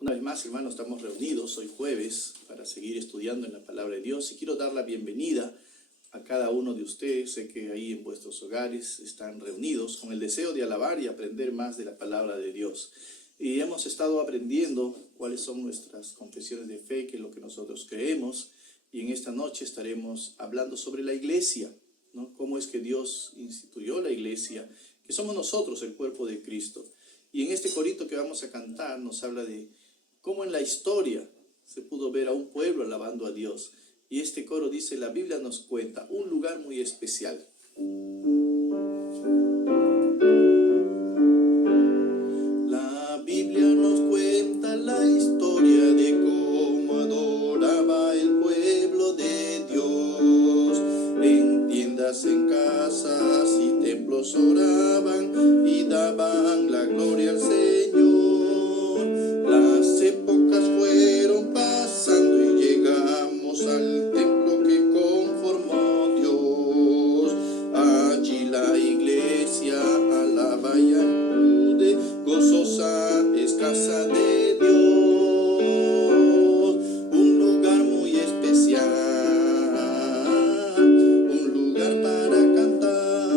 Una vez más, hermanos, estamos reunidos hoy jueves para seguir estudiando en la palabra de Dios y quiero dar la bienvenida a cada uno de ustedes. Sé que ahí en vuestros hogares están reunidos con el deseo de alabar y aprender más de la palabra de Dios. Y hemos estado aprendiendo cuáles son nuestras confesiones de fe, qué es lo que nosotros creemos. Y en esta noche estaremos hablando sobre la iglesia, ¿no? Cómo es que Dios instituyó la iglesia, que somos nosotros el cuerpo de Cristo. Y en este corito que vamos a cantar nos habla de cómo en la historia se pudo ver a un pueblo alabando a Dios. Y este coro dice, la Biblia nos cuenta un lugar muy especial. La Biblia nos cuenta la historia de cómo adoraba el pueblo de Dios. En tiendas, en casas y templos oraban y daban la gloria al Señor. Las épocas fueron pasando y llegamos al templo que conformó Dios. Allí la iglesia alaba y acude, gozosa es casa de Dios. Un lugar muy especial, un lugar para cantar,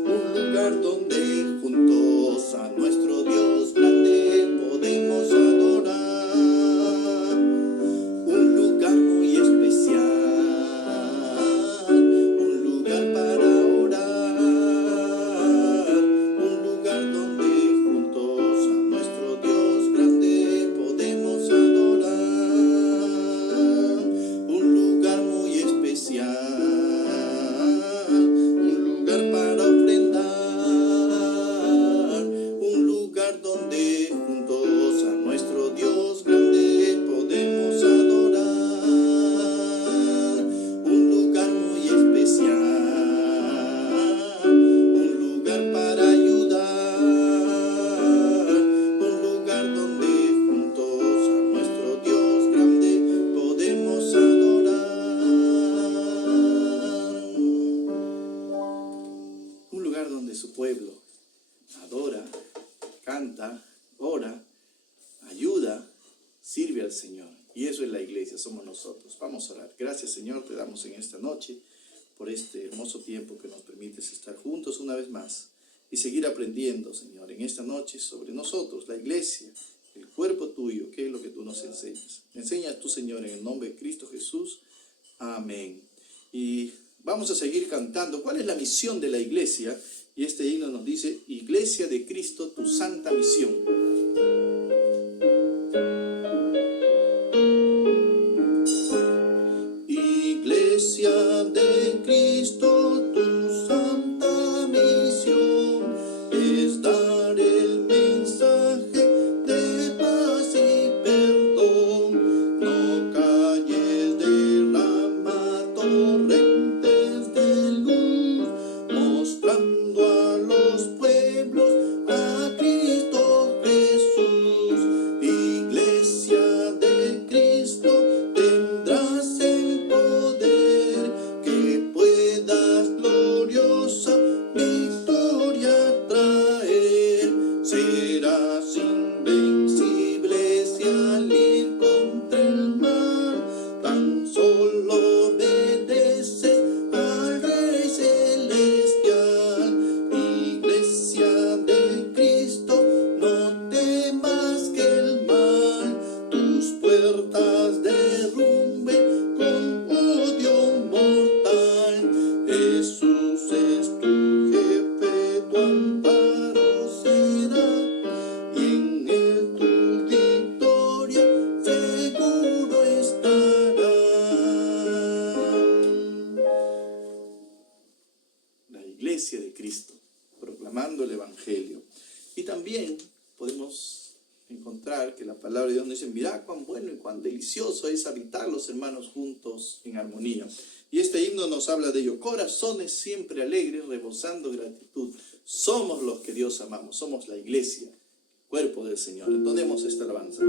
un lugar donde juntos a nuestro Dios grande podemos adorar. Un lugar muy especial, un lugar para orar, un lugar donde juntos a nuestro Dios grande podemos adorar. Un lugar muy especial, un lugar para ofrendar, un lugar donde juntos a nuestro Dios grande podemos adorar. Un lugar muy especial, un lugar para ayudar, un lugar donde juntos a nuestro Dios grande podemos adorar. Un lugar donde su pueblo adora, canta, ora, ayuda, sirve al Señor. Y eso es la iglesia, somos nosotros. Vamos a orar. Gracias, Señor, te damos en esta noche por este hermoso tiempo que nos permites estar juntos una vez más y seguir aprendiendo, Señor, en esta noche sobre nosotros, la iglesia, el cuerpo tuyo, qué es lo que tú nos enseñas. Enseña tú, Señor, en el nombre de Cristo Jesús. Amén. Y vamos a seguir cantando. ¿Cuál es la misión de la iglesia? Y este himno nos dice, Iglesia de Cristo, tu santa misión. Iglesia de Cristo, tu santa misión es dar el mensaje de paz y perdón. No calles, derrama torrentes de luz, mostrando a los pueblos a Cristo Jesús. Iglesia de Cristo, tendrás el poder que puedas gloriosa victoria traer. Serás invencible si al ir contra el mal tan solo obedeces al Rey Celestial. Iglesia de Cristo, no temas que el mal tus puertas derrumbe con odio mortal. Jesús es tu jefe, tu amparo será, y en él tu victoria seguro estará. La iglesia de Cristo, proclamando el Evangelio. Y también podemos encontrar que la palabra de Dios nos dice, mirad cuán bueno y cuán delicioso es habitar los hermanos juntos en armonía. Y este himno nos habla de ello. Corazones siempre alegres, rebosando gratitud. Somos los que Dios amamos, somos la iglesia, cuerpo del Señor. Entonemos esta alabanza.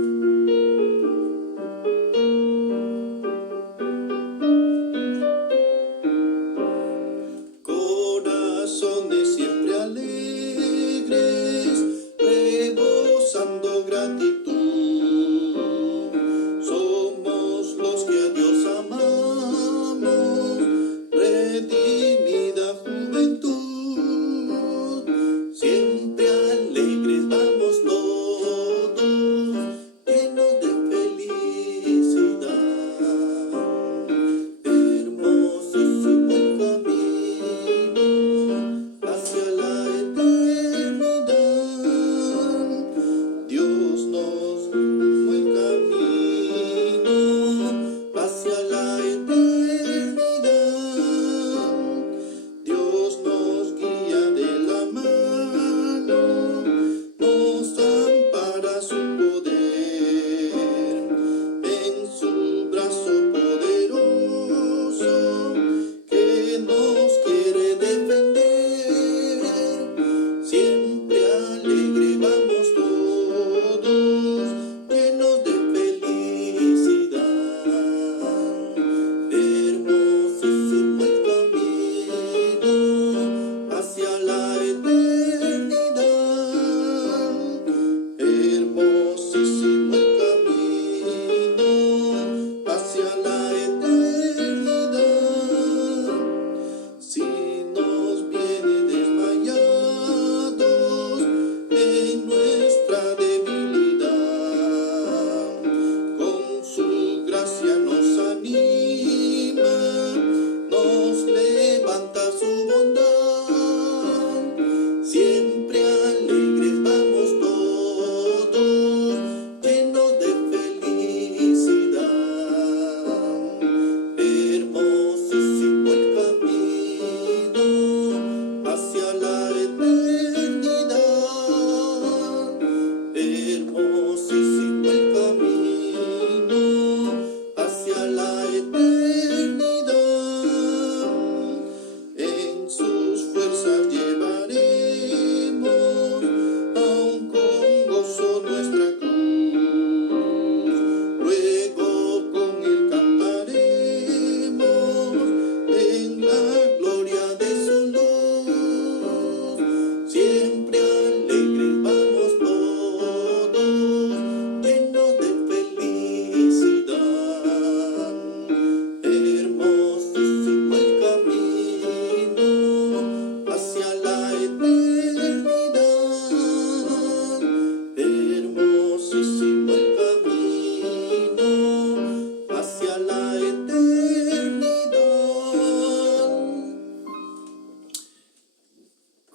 Corazones siempre alegres, rebosando gratitud.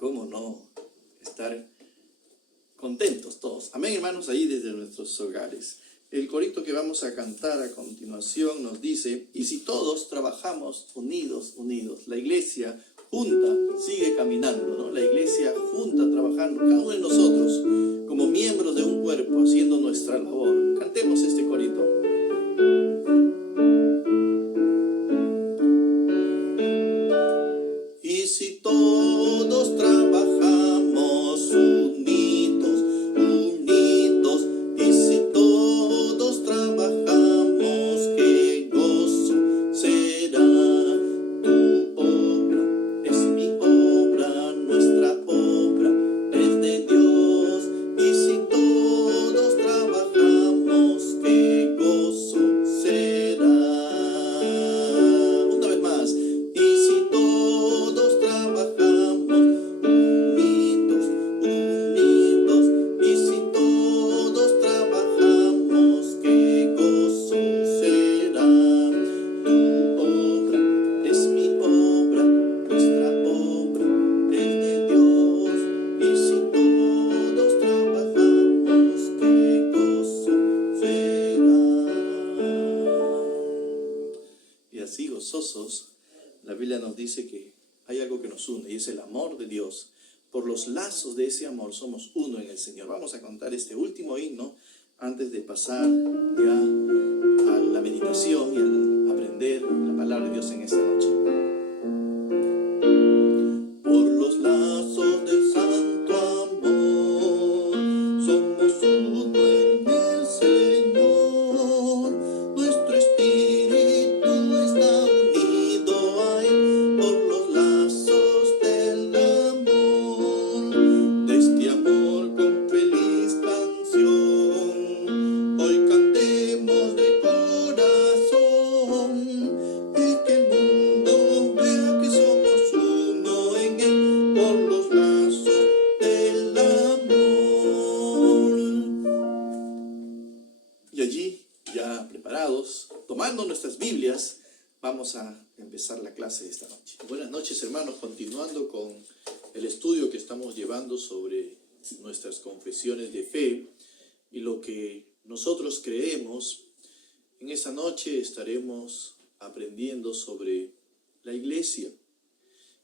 cómo no estar contentos todos. Amén, hermanos, ahí desde nuestros hogares. El corito que vamos a cantar a continuación nos dice: y si todos trabajamos unidos, la iglesia junta sigue caminando, ¿no? La iglesia junta trabajando, cada uno de nosotros como miembros de un cuerpo haciendo nuestra labor. Cantemos este corito. Y si todos trabajamos unidos, y si todos trabajamos, qué gozo será. Tu obra es mi obra, nuestra obra es de Dios. Y si todos trabajamos, qué gozo será. Una vez más. Y si todos trabajamos unidos, y si todos trabajamos, qué gozo será. Tu obra es mi obra, nuestra obra es de Dios. Y si todos trabajamos, qué gozo será. Y así gozosos, la Biblia nos dice que hay algo que nos une y es el amor de Dios. Por los lazos de ese amor somos uno en el Señor. Vamos a cantar este último himno antes de pasar ya a la meditación y al aprender la palabra de Dios en esta noche. Por los lazos del santo amor somos uno en el Señor. Nuestro espíritu está unido a Él por los lazos del amor. De este amor con feliz canción hoy cantemos de corazón, y que el mundo vea que somos uno en Él por los lazos del amor. Y allí, ya preparados, tomando nuestras Biblias, vamos a empezar la clase de esta noche. Buenas noches, hermanos, continuando con el estudio que estamos llevando sobre nuestras confesiones de fe y lo que nosotros creemos. En esta noche estaremos aprendiendo sobre la iglesia.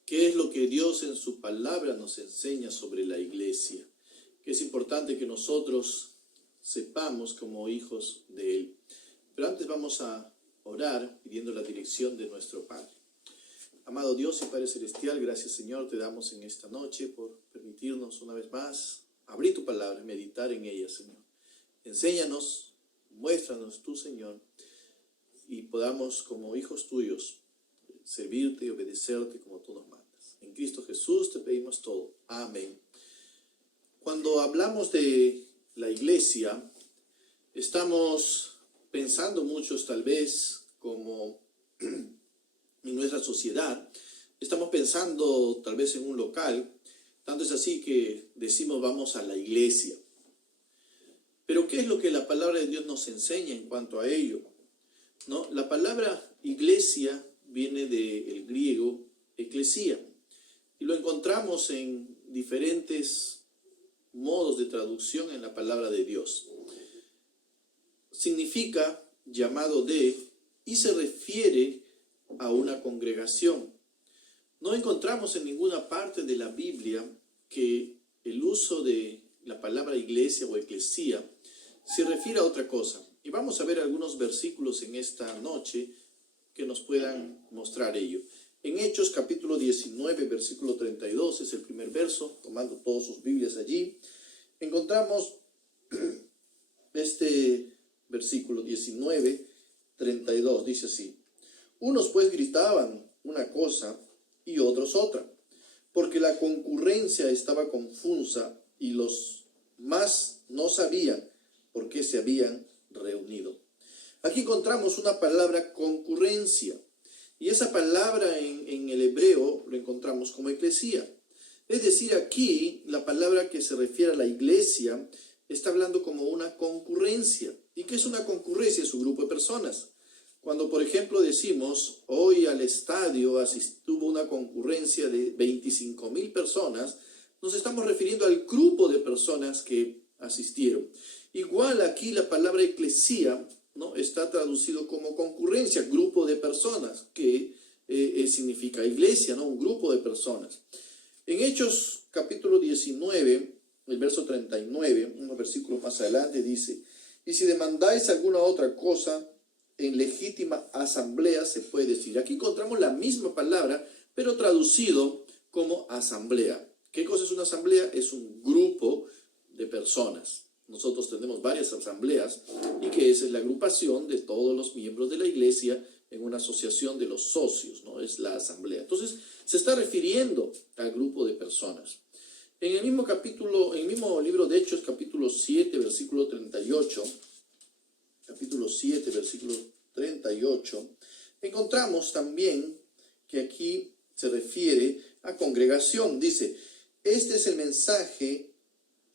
¿Qué es lo que Dios en su palabra nos enseña sobre la iglesia? Que es importante que nosotros sepamos como hijos de Él. Pero antes vamos a orar pidiendo la dirección de nuestro Padre. Amado Dios y Padre Celestial, gracias Señor, te damos en esta noche por permitirnos una vez más abrir tu palabra y meditar en ella, Señor. Enséñanos, muéstranos tú, Señor, y podamos como hijos tuyos servirte y obedecerte como tú nos mandas. En Cristo Jesús te pedimos todo. Amén. Cuando hablamos de la iglesia, estamos pensando muchos tal vez como en nuestra sociedad, estamos pensando tal vez en un local, tanto es así que decimos vamos a la iglesia. Pero ¿qué es lo que la palabra de Dios nos enseña en cuanto a ello? ¿No? La palabra iglesia viene del griego eclesía y lo encontramos en diferentes modos de traducción en la palabra de Dios. Significa llamado de y se refiere a una congregación. No encontramos en ninguna parte de la Biblia que el uso de la palabra iglesia o eclesía se refiere a otra cosa. Y vamos a ver algunos versículos en esta noche que nos puedan mostrar ello. En Hechos capítulo 19, versículo 32, es el primer verso, tomando todas sus Biblias allí. Encontramos este versículo 19, 32, dice así: unos pues gritaban una cosa y otros otra, porque la concurrencia estaba confusa y los más no sabían por qué se habían reunido. Aquí encontramos una palabra concurrencia, y esa palabra en el hebreo lo encontramos como eclesía. Es decir, aquí la palabra que se refiere a la iglesia está hablando como una concurrencia. ¿Y qué es una concurrencia? Es un grupo de personas. Cuando, por ejemplo, decimos, hoy al estadio hubo una concurrencia de 25,000 personas, nos estamos refiriendo al grupo de personas que asistieron. Igual aquí la palabra eclesía, ¿no?, está traducido como concurrencia, grupo de personas, que significa iglesia, ¿no?, un grupo de personas. En Hechos capítulo 19, el verso 39, unos versículos más adelante, dice: y si demandáis alguna otra cosa, en legítima asamblea se puede decir. Aquí encontramos la misma palabra, pero traducido como asamblea. ¿Qué cosa es una asamblea? Es un grupo de personas. Nosotros tenemos varias asambleas, y que esa es la agrupación de todos los miembros de la iglesia en una asociación de los socios, ¿no? Es la asamblea. Entonces, se está refiriendo al grupo de personas. En el mismo capítulo, en el mismo libro de Hechos, capítulo 7, versículo 38, capítulo 7, versículo 38, encontramos también que aquí se refiere a congregación. Dice: este es el mensaje,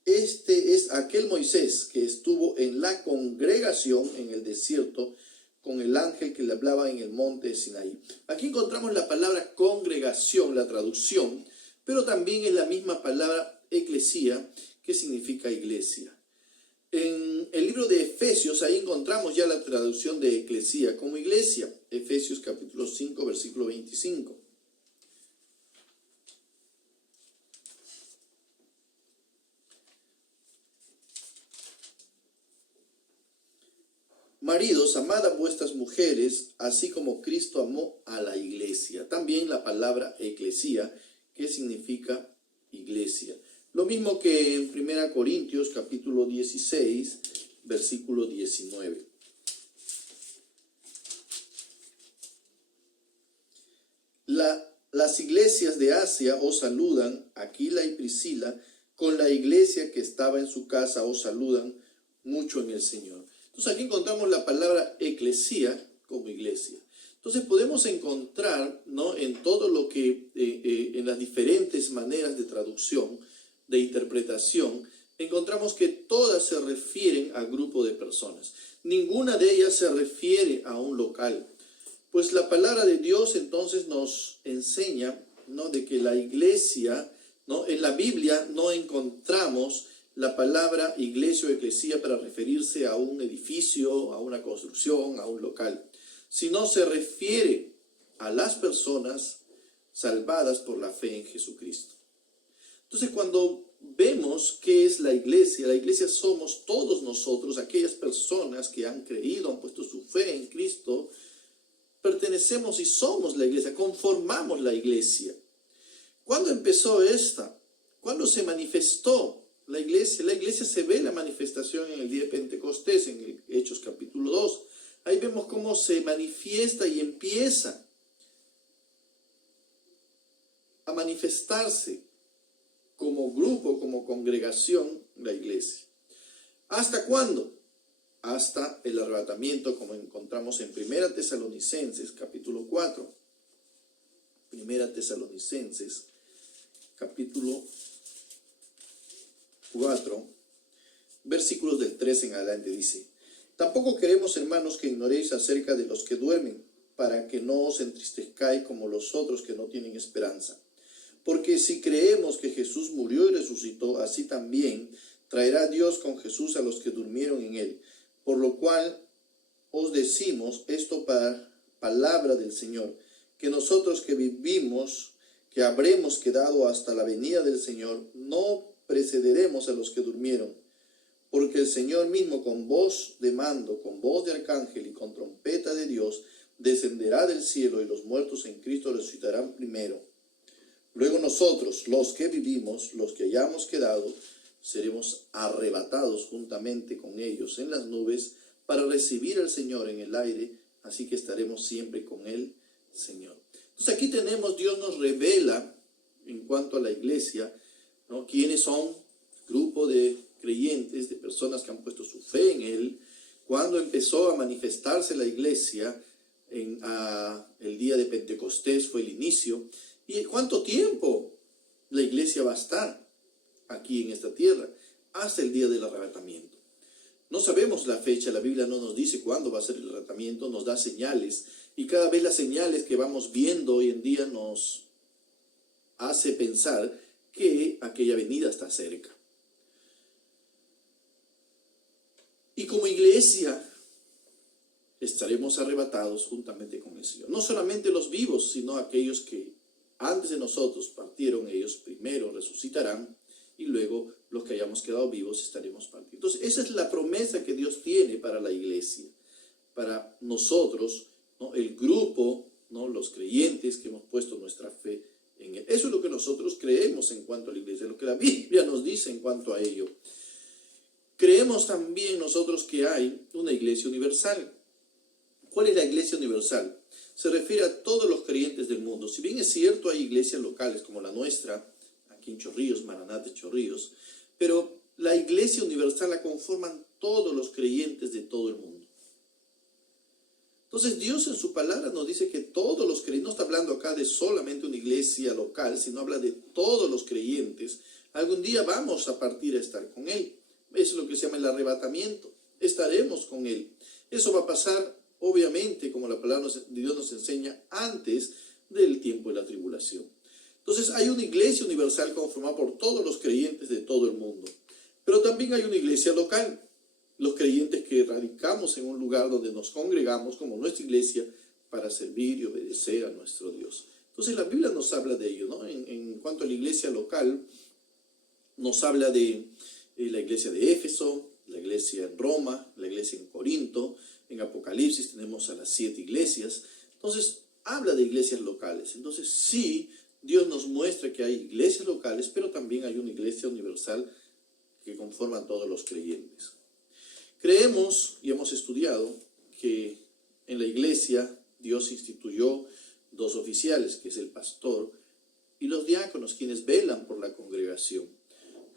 este es aquel Moisés que estuvo en la congregación en el desierto con el ángel que le hablaba en el monte de Sinaí. Aquí encontramos la palabra congregación, la traducción, pero también es la misma palabra eclesía, que significa iglesia. En el libro de Efesios, ahí encontramos ya la traducción de eclesía como iglesia. Efesios capítulo 5, versículo 25. Maridos, amad a vuestras mujeres, así como Cristo amó a la iglesia. También la palabra eclesía, que significa iglesia. Lo mismo que en 1 Corintios capítulo 16, versículo 19. Las iglesias de Asia os saludan, Aquila y Priscila, con la iglesia que estaba en su casa os saludan mucho en el Señor. Entonces aquí encontramos la palabra eclesía como iglesia. Entonces podemos encontrar, ¿no?, en todo lo que, en las diferentes maneras de traducción, de interpretación, encontramos que todas se refieren al grupo de personas. Ninguna de ellas se refiere a un local. Pues la palabra de Dios entonces nos enseña, ¿no?, de que la iglesia, ¿no?, en la Biblia no encontramos la palabra iglesia o eclesía para referirse a un edificio, a una construcción, a un local, sino se refiere a las personas salvadas por la fe en Jesucristo. Entonces, cuando vemos qué es la iglesia somos todos nosotros, aquellas personas que han creído, han puesto su fe en Cristo, pertenecemos y somos la iglesia, conformamos la iglesia. ¿Cuándo empezó esta? ¿Cuándo se manifestó la iglesia? La iglesia se ve la manifestación en el día de Pentecostés, en el Hechos capítulo 2. Ahí vemos cómo se manifiesta y empieza a manifestarse como grupo, como congregación, la iglesia. ¿Hasta cuándo? Hasta el arrebatamiento, como encontramos en 1 Tesalonicenses, capítulo 4. 1 Tesalonicenses, capítulo 4, versículos del 3 en adelante, dice: tampoco queremos, hermanos, que ignoréis acerca de los que duermen, para que no os entristezcáis como los otros que no tienen esperanza. Porque si creemos que Jesús murió y resucitó, así también traerá Dios con Jesús a los que durmieron en él. Por lo cual os decimos esto para palabra del Señor, que nosotros que vivimos, que habremos quedado hasta la venida del Señor, no precederemos a los que durmieron. Porque el Señor mismo, con voz de mando, con voz de arcángel y con trompeta de Dios, descenderá del cielo, y los muertos en Cristo resucitarán primero. Luego nosotros, los que vivimos, los que hayamos quedado, seremos arrebatados juntamente con ellos en las nubes para recibir al Señor en el aire, así que estaremos siempre con el Señor. Entonces aquí tenemos, Dios nos revela en cuanto a la iglesia, ¿no?, quiénes son, grupo de creyentes, de personas que han puesto su fe en Él. Cuando empezó a manifestarse la iglesia, el día de Pentecostés fue el inicio. ¿Y cuánto tiempo la iglesia va a estar aquí en esta tierra? Hasta el día del arrebatamiento. No sabemos la fecha, la Biblia no nos dice cuándo va a ser el arrebatamiento, nos da señales, y cada vez las señales que vamos viendo hoy en día nos hace pensar que aquella venida está cerca. Y como iglesia estaremos arrebatados juntamente con el Señor. No solamente los vivos, sino aquellos que antes de nosotros partieron, ellos primero resucitarán y luego los que hayamos quedado vivos estaremos partidos. Entonces esa es la promesa que Dios tiene para la iglesia, para nosotros, ¿no? El grupo, ¿no? Los creyentes que hemos puesto nuestra fe en Él. Eso es lo que nosotros creemos en cuanto a la iglesia, lo que la Biblia nos dice en cuanto a ello. Creemos también nosotros que hay una iglesia universal. ¿Cuál es la iglesia universal? Se refiere a todos los creyentes del mundo. Si bien es cierto, hay iglesias locales como la nuestra, aquí en Chorrillos, Maranate Chorrillos, pero la iglesia universal la conforman todos los creyentes de todo el mundo. Entonces Dios en su palabra nos dice que todos los creyentes, no está hablando acá de solamente una iglesia local, sino habla de todos los creyentes. Algún día vamos a partir a estar con Él. Eso es lo que se llama el arrebatamiento. Estaremos con Él. Eso va a pasar, obviamente, como la palabra de Dios nos enseña, antes del tiempo de la tribulación. Entonces hay una iglesia universal conformada por todos los creyentes de todo el mundo. Pero también hay una iglesia local. Los creyentes que radicamos en un lugar donde nos congregamos como nuestra iglesia para servir y obedecer a nuestro Dios. Entonces la Biblia nos habla de ello, ¿no? En cuanto a la iglesia local, nos habla de la iglesia de Éfeso, la iglesia en Roma, la iglesia en Corinto. En Apocalipsis tenemos a las 7 iglesias. Entonces habla de iglesias locales. Entonces sí, Dios nos muestra que hay iglesias locales, pero también hay una iglesia universal que conforman todos los creyentes. Creemos y hemos estudiado que en la iglesia Dios instituyó 2 oficiales, que es el pastor y los diáconos, quienes velan por la congregación.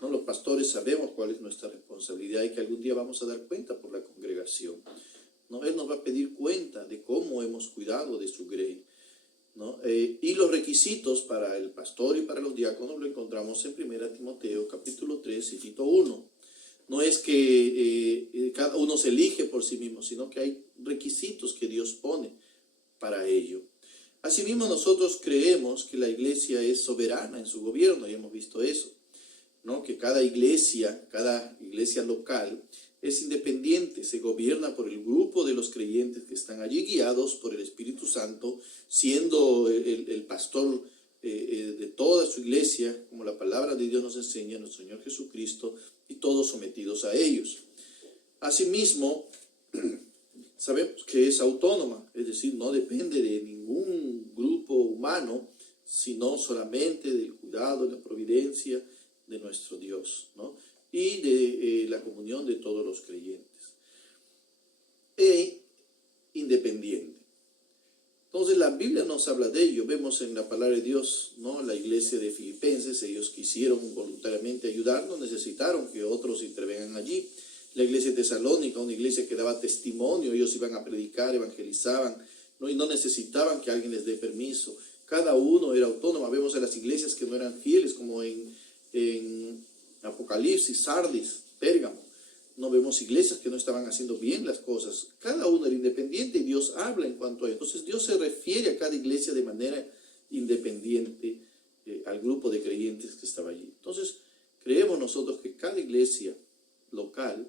¿No? Los pastores sabemos cuál es nuestra responsabilidad y que algún día vamos a dar cuenta por la congregación. ¿No? Él nos va a pedir cuenta de cómo hemos cuidado de su grey. ¿No? Y los requisitos para el pastor y para los diáconos lo encontramos en 1 Timoteo capítulo 3 y Tito 1. No es que cada uno se elige por sí mismo, sino que hay requisitos que Dios pone para ello. Asimismo, nosotros creemos que la iglesia es soberana en su gobierno, y hemos visto eso, ¿no? Que cada iglesia local es independiente, se gobierna por el grupo de los creyentes que están allí guiados por el Espíritu Santo, siendo el pastor de toda su iglesia, como la palabra de Dios nos enseña, nuestro Señor Jesucristo, y todos sometidos a ellos. Asimismo, sabemos que es autónoma, es decir, no depende de ningún grupo humano, sino solamente del cuidado, de la providencia de nuestro Dios, ¿no? Y de la comunión de todos los creyentes. E independiente. Entonces la Biblia nos habla de ello. Vemos en la palabra de Dios, ¿no? La iglesia de Filipenses, ellos quisieron voluntariamente ayudarnos, necesitaron que otros intervengan allí. La iglesia de Tesalónica, una iglesia que daba testimonio, ellos iban a predicar, evangelizaban, ¿no? Y no necesitaban que alguien les dé permiso. Cada uno era autónomo. Vemos a las iglesias que no eran fieles, como en Apocalipsis, Sardis, Pérgamo. No, vemos iglesias que no estaban haciendo bien las cosas. Cada uno era independiente y Dios habla en cuanto a ello. Entonces Dios se refiere a cada iglesia de manera independiente al grupo de creyentes que estaba allí. Entonces creemos nosotros que cada iglesia local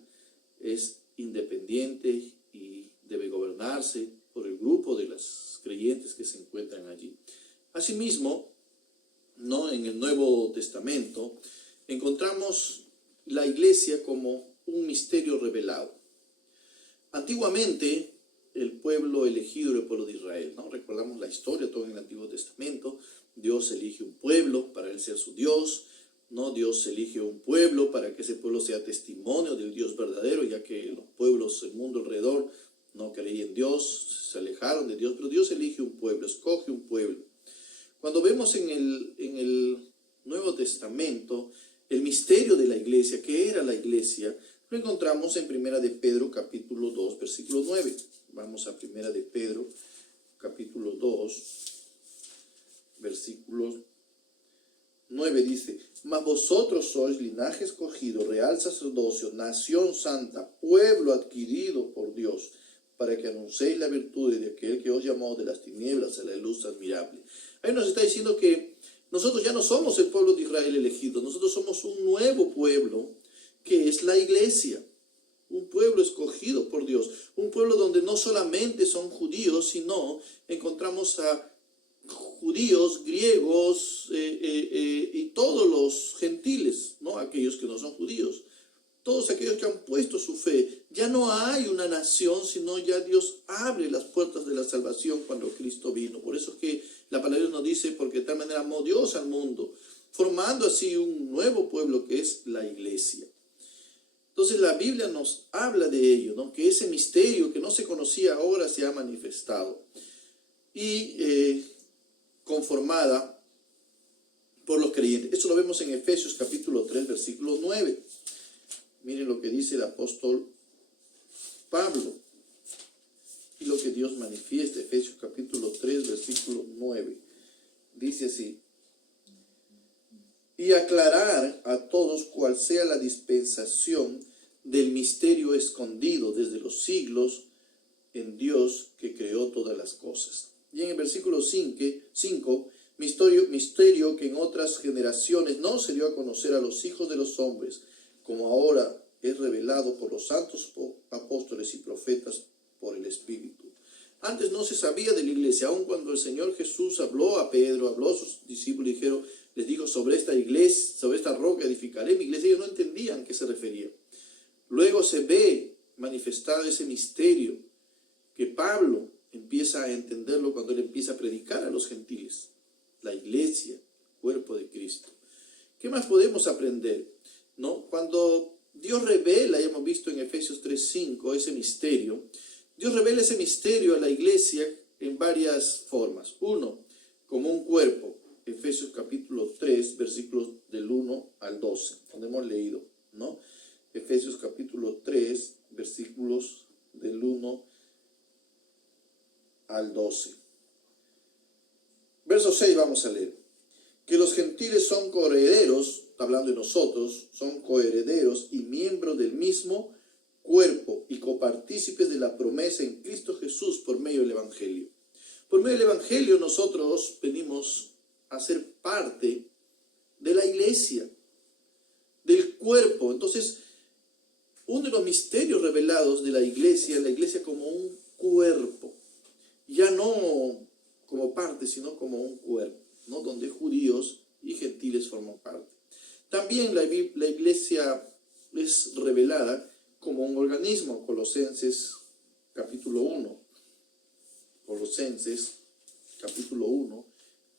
es independiente y debe gobernarse por el grupo de los creyentes que se encuentran allí. Asimismo, ¿no? En el Nuevo Testamento encontramos la iglesia como un misterio revelado. Antiguamente, el pueblo elegido era el pueblo de Israel, ¿no? Recordamos la historia, todo en el Antiguo Testamento. Dios elige un pueblo para él ser su Dios, ¿no? Dios elige un pueblo para que ese pueblo sea testimonio del Dios verdadero, ya que los pueblos del mundo alrededor no creían en Dios, se alejaron de Dios, pero Dios elige un pueblo, escoge un pueblo. Cuando vemos en el Nuevo Testamento el misterio de la iglesia, ¿qué era la iglesia? Lo encontramos en 1 de Pedro capítulo 2, versículo 9. Vamos a 1 de Pedro capítulo 2, versículo 9, dice: mas vosotros sois linaje escogido, real sacerdocio, nación santa, pueblo adquirido por Dios, para que anunciéis la virtud de aquel que os llamó de las tinieblas a la luz admirable. Ahí nos está diciendo que Nosotros ya no somos el pueblo de Israel elegido, nosotros somos un nuevo pueblo que es la iglesia. Un pueblo escogido por Dios, un pueblo donde no solamente son judíos, sino encontramos a judíos, griegos y todos los gentiles, ¿no? Aquellos que no son judíos, todos aquellos que han puesto su fe. Ya no hay una nación, sino ya Dios abre las puertas de la salvación cuando Cristo vino. Por eso es que la palabra nos dice, porque de tal manera amó Dios al mundo, formando así un nuevo pueblo que es la iglesia. Entonces la Biblia nos habla de ello, ¿no? Que ese misterio que no se conocía ahora se ha manifestado y conformada por los creyentes. Eso lo vemos en Efesios capítulo 3, versículo 9. Miren lo que dice el apóstol Pablo y lo que Dios manifiesta. Efesios capítulo 3, versículo 9. Dice así: y aclarar a todos cuál sea la dispensación del misterio escondido desde los siglos en Dios que creó todas las cosas. Y en el versículo 5, misterio que en otras generaciones no se dio a conocer a los hijos de los hombres, como ahora es revelado por los santos apóstoles y profetas por el Espíritu. Antes no se sabía de la iglesia, aun cuando el Señor Jesús habló a Pedro, habló a sus discípulos y les dijo, sobre esta iglesia, sobre esta roca edificaré mi iglesia. Ellos no entendían a qué se refería. Luego se ve manifestado ese misterio que Pablo empieza a entenderlo cuando él empieza a predicar a los gentiles. La iglesia, cuerpo de Cristo. ¿Qué más podemos aprender? ¿No? Cuando Dios revela, ya hemos visto en Efesios 3:5, ese misterio, Dios revela ese misterio a la iglesia en varias formas. Uno, como un cuerpo. Efesios capítulo 3, versículos del 1 al 12, donde hemos leído, ¿no? Efesios capítulo 3, versículos del 1 al 12. Verso 6 vamos a leer. Que los gentiles son coherederos, hablando de nosotros, son coherederos y miembros del mismo cuerpo y copartícipes de la promesa en Cristo Jesús por medio del Evangelio. Por medio del Evangelio nosotros venimos a ser parte de la iglesia, del cuerpo. Entonces, uno de los misterios revelados de la iglesia como un cuerpo, ya no como parte, sino como un cuerpo, ¿no? Donde judíos y gentiles forman parte. También la iglesia es revelada como un organismo. Colosenses capítulo 1. Colosenses capítulo 1,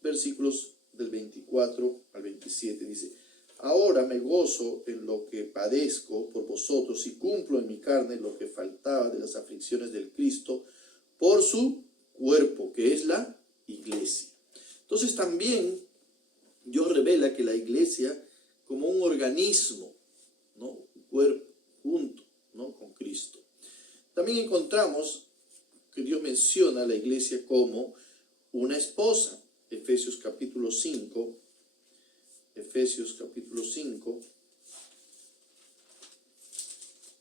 versículos del 24 al 27. Dice: ahora me gozo en lo que padezco por vosotros y cumplo en mi carne lo que faltaba de las aflicciones del Cristo por su cuerpo, que es la iglesia. Entonces también Dios revela que la iglesia como un organismo, ¿no? Un cuerpo junto, ¿no? Con Cristo. También encontramos que Dios menciona a la iglesia como una esposa. Efesios capítulo 5,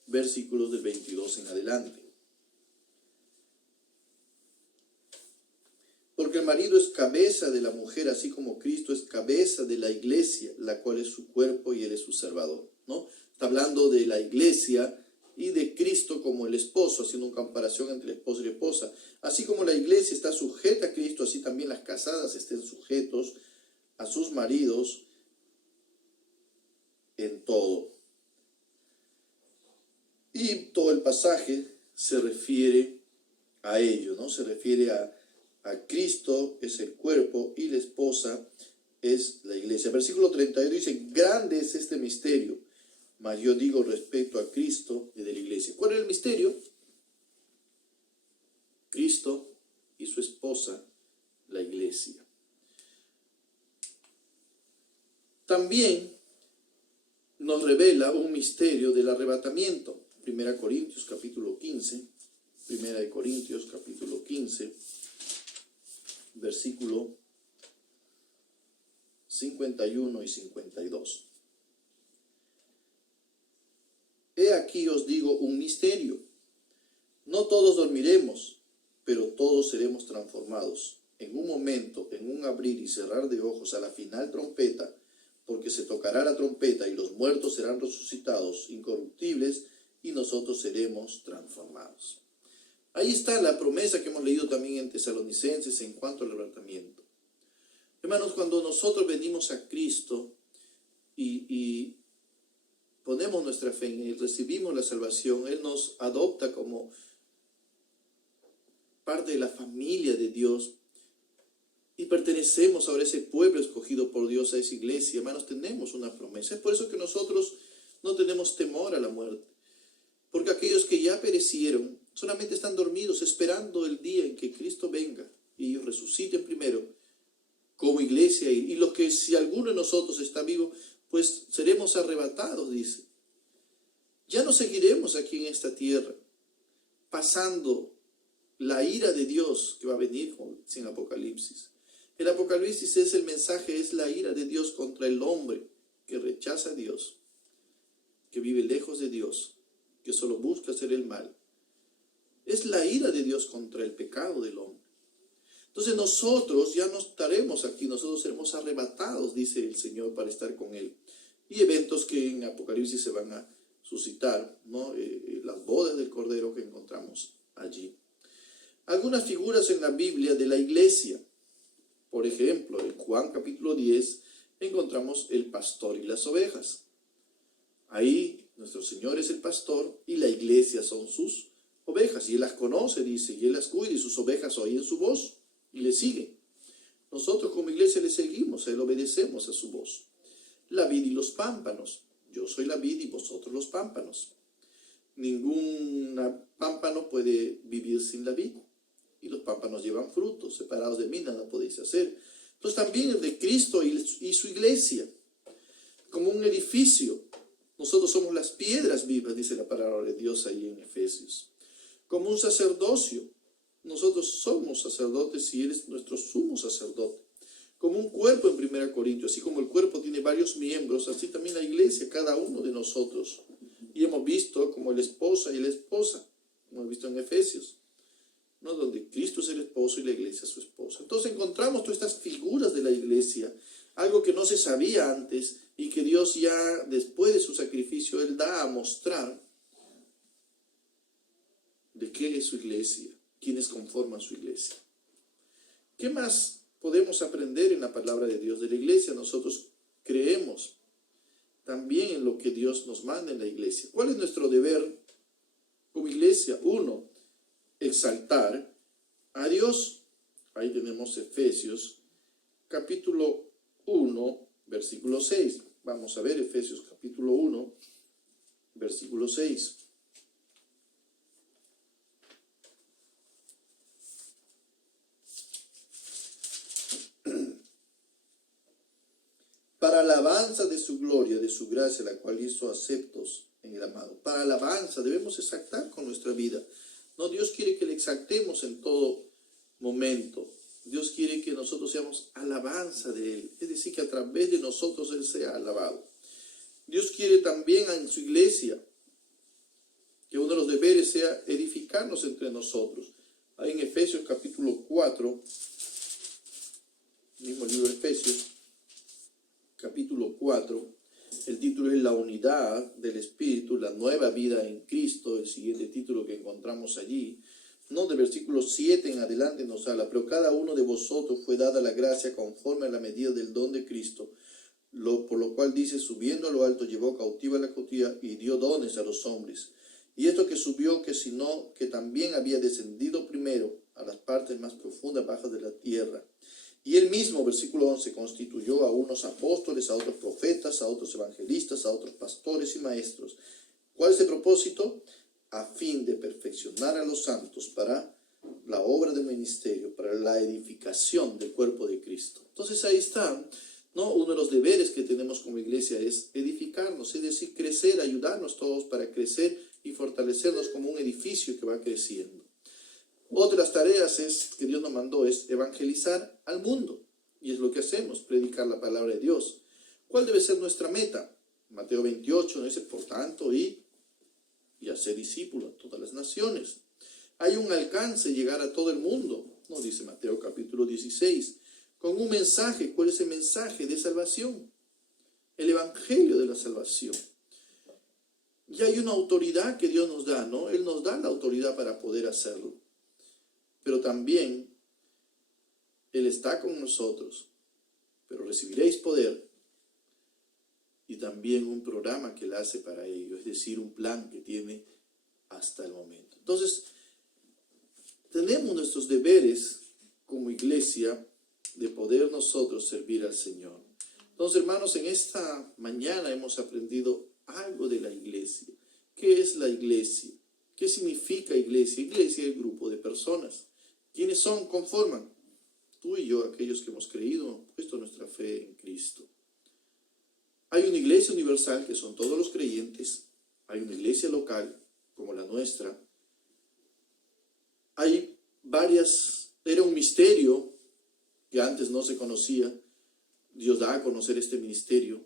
versículos del 22 en adelante. Porque el marido es cabeza de la mujer, así como Cristo es cabeza de la iglesia, la cual es su cuerpo y él es su salvador, ¿no? Está hablando de la iglesia y de Cristo como el esposo, haciendo una comparación entre el esposo y la esposa. Así como la iglesia está sujeta a Cristo, así también las casadas estén sujetos a sus maridos en todo. Y todo el pasaje se refiere a ello, ¿no? Se refiere a Cristo es el cuerpo y la esposa es la iglesia. Versículo 32 dice: grande es este misterio, mas yo digo respecto a Cristo y de la iglesia. ¿Cuál es el misterio? Cristo y su esposa, la iglesia. También nos revela un misterio del arrebatamiento. 1 Corintios capítulo 15, versículo 51 y 52. He aquí os digo un misterio. No todos dormiremos, pero todos seremos transformados en un momento, en un abrir y cerrar de ojos a la final trompeta, porque se tocará la trompeta y los muertos serán resucitados incorruptibles y nosotros seremos transformados. Ahí está la promesa que hemos leído también en Tesalonicenses en cuanto al arrebatamiento. Hermanos, cuando nosotros venimos a Cristo y ponemos nuestra fe en Él, recibimos la salvación, Él nos adopta como parte de la familia de Dios y pertenecemos ahora a ese pueblo escogido por Dios, a esa iglesia. Hermanos, tenemos una promesa. Es por eso que nosotros no tenemos temor a la muerte, porque aquellos que ya perecieron solamente están dormidos esperando el día en que Cristo venga y ellos resuciten primero como iglesia, y los que, si alguno de nosotros está vivo, pues seremos arrebatados, dice. Ya no seguiremos aquí en esta tierra pasando la ira de Dios que va a venir sin Apocalipsis. El Apocalipsis es el mensaje, es la ira de Dios contra el hombre que rechaza a Dios, que vive lejos de Dios, que solo busca hacer el mal. Es la ira de Dios contra el pecado del hombre. Entonces nosotros ya no estaremos aquí, nosotros seremos arrebatados, dice el Señor, para estar con Él. Y eventos que en Apocalipsis se van a suscitar, ¿no? Las bodas del Cordero que encontramos allí. Algunas figuras en la Biblia de la iglesia. Por ejemplo, en Juan capítulo 10 encontramos el pastor y las ovejas. Ahí nuestro Señor es el pastor y la iglesia son sus ovejas. Y Él las conoce, dice, y Él las cuida y sus ovejas oyen su voz y le siguen. Nosotros como iglesia le seguimos, a Él obedecemos a su voz. La vid y los pámpanos. Yo soy la vid y vosotros los pámpanos. Ningún pámpano puede vivir sin la vid. Y los pámpanos llevan frutos, separados de mí nada podéis hacer. Entonces también el de Cristo y su iglesia, como un edificio. Nosotros somos las piedras vivas, dice la palabra de Dios ahí en Efesios. Como un sacerdocio, nosotros somos sacerdotes y Él es nuestro sumo sacerdote. Como un cuerpo en 1 Corintios, así como el cuerpo tiene varios miembros, así también la iglesia, cada uno de nosotros. Y hemos visto como el esposo y la esposa, como hemos visto en Efesios, ¿no? Donde Cristo es el esposo y la iglesia es su esposa. Entonces encontramos todas estas figuras de la iglesia, algo que no se sabía antes y que Dios ya después de su sacrificio, Él da a mostrar de qué es su iglesia, quiénes conforman su iglesia. ¿Qué más podemos aprender en la palabra de Dios de la iglesia? Nosotros creemos también en lo que Dios nos manda en la iglesia. ¿Cuál es nuestro deber como iglesia? Uno, exaltar a Dios. Ahí tenemos Efesios capítulo 1, versículo 6. Vamos a ver Efesios capítulo 1, versículo 6. Para alabanza de su gloria, de su gracia, la cual hizo aceptos en el amado. Para alabanza debemos exaltar con nuestra vida. No, Dios quiere que le exaltemos en todo momento. Dios quiere que nosotros seamos alabanza de Él. Es decir, que a través de nosotros Él sea alabado. Dios quiere también en su iglesia que uno de los deberes sea edificarnos entre nosotros. Ahí en Efesios capítulo 4, mismo libro de Efesios, capítulo 4, el título es La unidad del Espíritu, la nueva vida en Cristo, el siguiente título que encontramos allí. No, del versículo 7 en adelante nos habla, pero cada uno de vosotros fue dada la gracia conforme a la medida del don de Cristo, por lo cual dice, subiendo a lo alto llevó cautiva la cautiva y dio dones a los hombres. Y esto que subió, que sino que también había descendido primero a las partes más profundas bajas de la tierra. Y él mismo, versículo 11, constituyó a unos apóstoles, a otros profetas, a otros evangelistas, a otros pastores y maestros. ¿Cuál es el propósito? A fin de perfeccionar a los santos para la obra del ministerio, para la edificación del cuerpo de Cristo. Entonces ahí está, ¿no? Uno de los deberes que tenemos como iglesia es edificarnos, es decir, crecer, ayudarnos todos para crecer y fortalecernos como un edificio que va creciendo. Otra de las tareas que Dios nos mandó es evangelizar al mundo. Y es lo que hacemos, predicar la palabra de Dios. ¿Cuál debe ser nuestra meta? Mateo 28 nos dice, por tanto, y hacer discípulos a todas las naciones. Hay un alcance, llegar a todo el mundo. ¿no? Dice Mateo capítulo 16, con un mensaje. ¿Cuál es el mensaje de salvación? El evangelio de la salvación. Y hay una autoridad que Dios nos da, ¿no? Él nos da la autoridad para poder hacerlo. Pero también Él está con nosotros. Pero recibiréis poder. Y también un programa que Él hace para ello, es decir, un plan que tiene hasta el momento. Entonces, tenemos nuestros deberes como iglesia de poder nosotros servir al Señor. Entonces, hermanos, en esta mañana hemos aprendido algo de la iglesia. ¿Qué es la iglesia? ¿Qué significa iglesia? Iglesia es el grupo de personas. ¿Quiénes son? Conforman. Tú y yo, aquellos que hemos creído, puesto nuestra fe en Cristo. Hay una iglesia universal, que son todos los creyentes. Hay una iglesia local, como la nuestra. Hay varias, era un misterio que antes no se conocía. Dios da a conocer este ministerio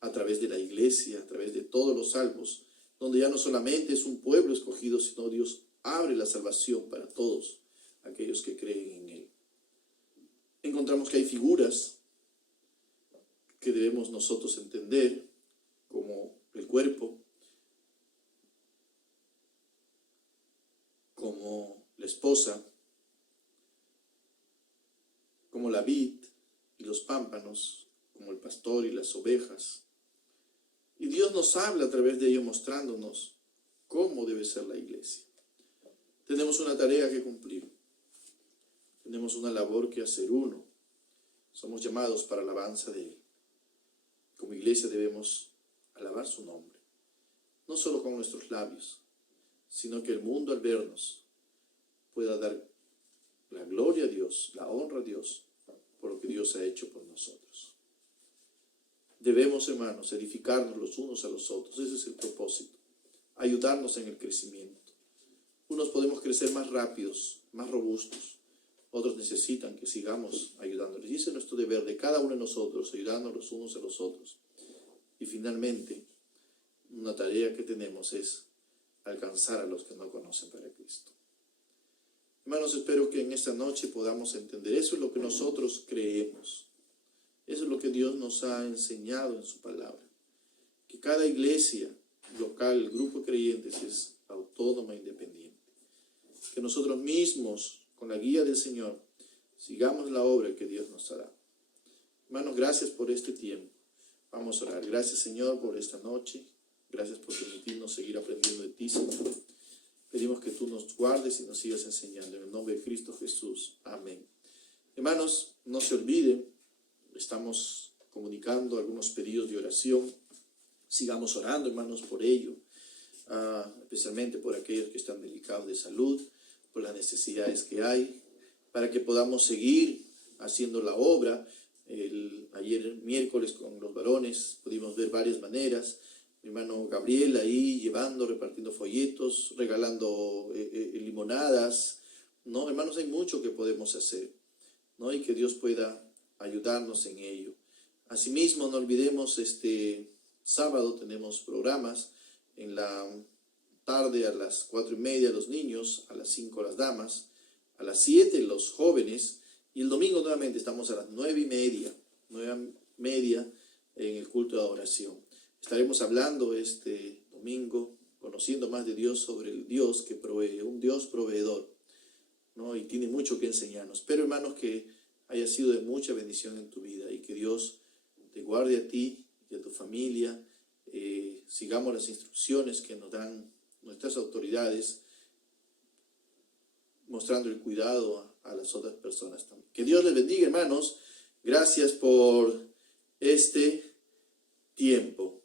a través de la iglesia, a través de todos los salmos, donde ya no solamente es un pueblo escogido, sino Dios abre la salvación para todos aquellos que creen en Él. Encontramos que hay figuras que debemos nosotros entender, como el cuerpo, como la esposa, como la vid y los pámpanos, como el pastor y las ovejas. Y Dios nos habla a través de ello, mostrándonos cómo debe ser la iglesia. Tenemos una tarea que cumplir. Tenemos una labor que hacer uno. Somos llamados para alabanza de Él. Como iglesia debemos alabar su nombre. No solo con nuestros labios, sino que el mundo al vernos pueda dar la gloria a Dios, la honra a Dios, por lo que Dios ha hecho por nosotros. Debemos, hermanos, edificarnos los unos a los otros. Ese es el propósito. Ayudarnos en el crecimiento. Unos podemos crecer más rápidos, más robustos. Otros necesitan que sigamos ayudándoles. Y ese es nuestro deber de cada uno de nosotros, ayudarnos los unos a los otros. Y finalmente, una tarea que tenemos es alcanzar a los que no conocen para Cristo. Hermanos, espero que en esta noche podamos entender. Eso es lo que nosotros creemos. Eso es lo que Dios nos ha enseñado en su palabra. Que cada iglesia local, el grupo de creyentes, es autónoma e independiente. Que nosotros mismos, con la guía del Señor, sigamos la obra que Dios nos hará. Hermanos, gracias por este tiempo. Vamos a orar. Gracias, Señor, por esta noche. Gracias por permitirnos seguir aprendiendo de ti, Señor. Pedimos que tú nos guardes y nos sigas enseñando. En el nombre de Cristo Jesús. Amén. Hermanos, no se olviden, estamos comunicando algunos pedidos de oración. Sigamos orando, hermanos, por ello. Especialmente por aquellos que están delicados de salud, por las necesidades que hay, para que podamos seguir haciendo la obra. Ayer miércoles con los varones pudimos ver varias maneras. Mi hermano Gabriel ahí llevando, repartiendo folletos, regalando limonadas, ¿no? Hermanos, hay mucho que podemos hacer, ¿no? Y que Dios pueda ayudarnos en ello. Asimismo, no olvidemos, este sábado tenemos programas. En la tarde a las 4:30 los niños, a las 5 las damas, a las 7 los jóvenes, y el domingo nuevamente estamos a las 9:30 en el culto de adoración. Estaremos hablando este domingo, conociendo más de Dios, sobre el Dios que provee, un Dios proveedor, ¿no? Y tiene mucho que enseñarnos. Pero, hermanos, que haya sido de mucha bendición en tu vida y que Dios te guarde a ti y a tu familia. Sigamos las instrucciones que nos dan nuestras autoridades, mostrando el cuidado a las otras personas también. Que Dios les bendiga, hermanos. Gracias por este tiempo.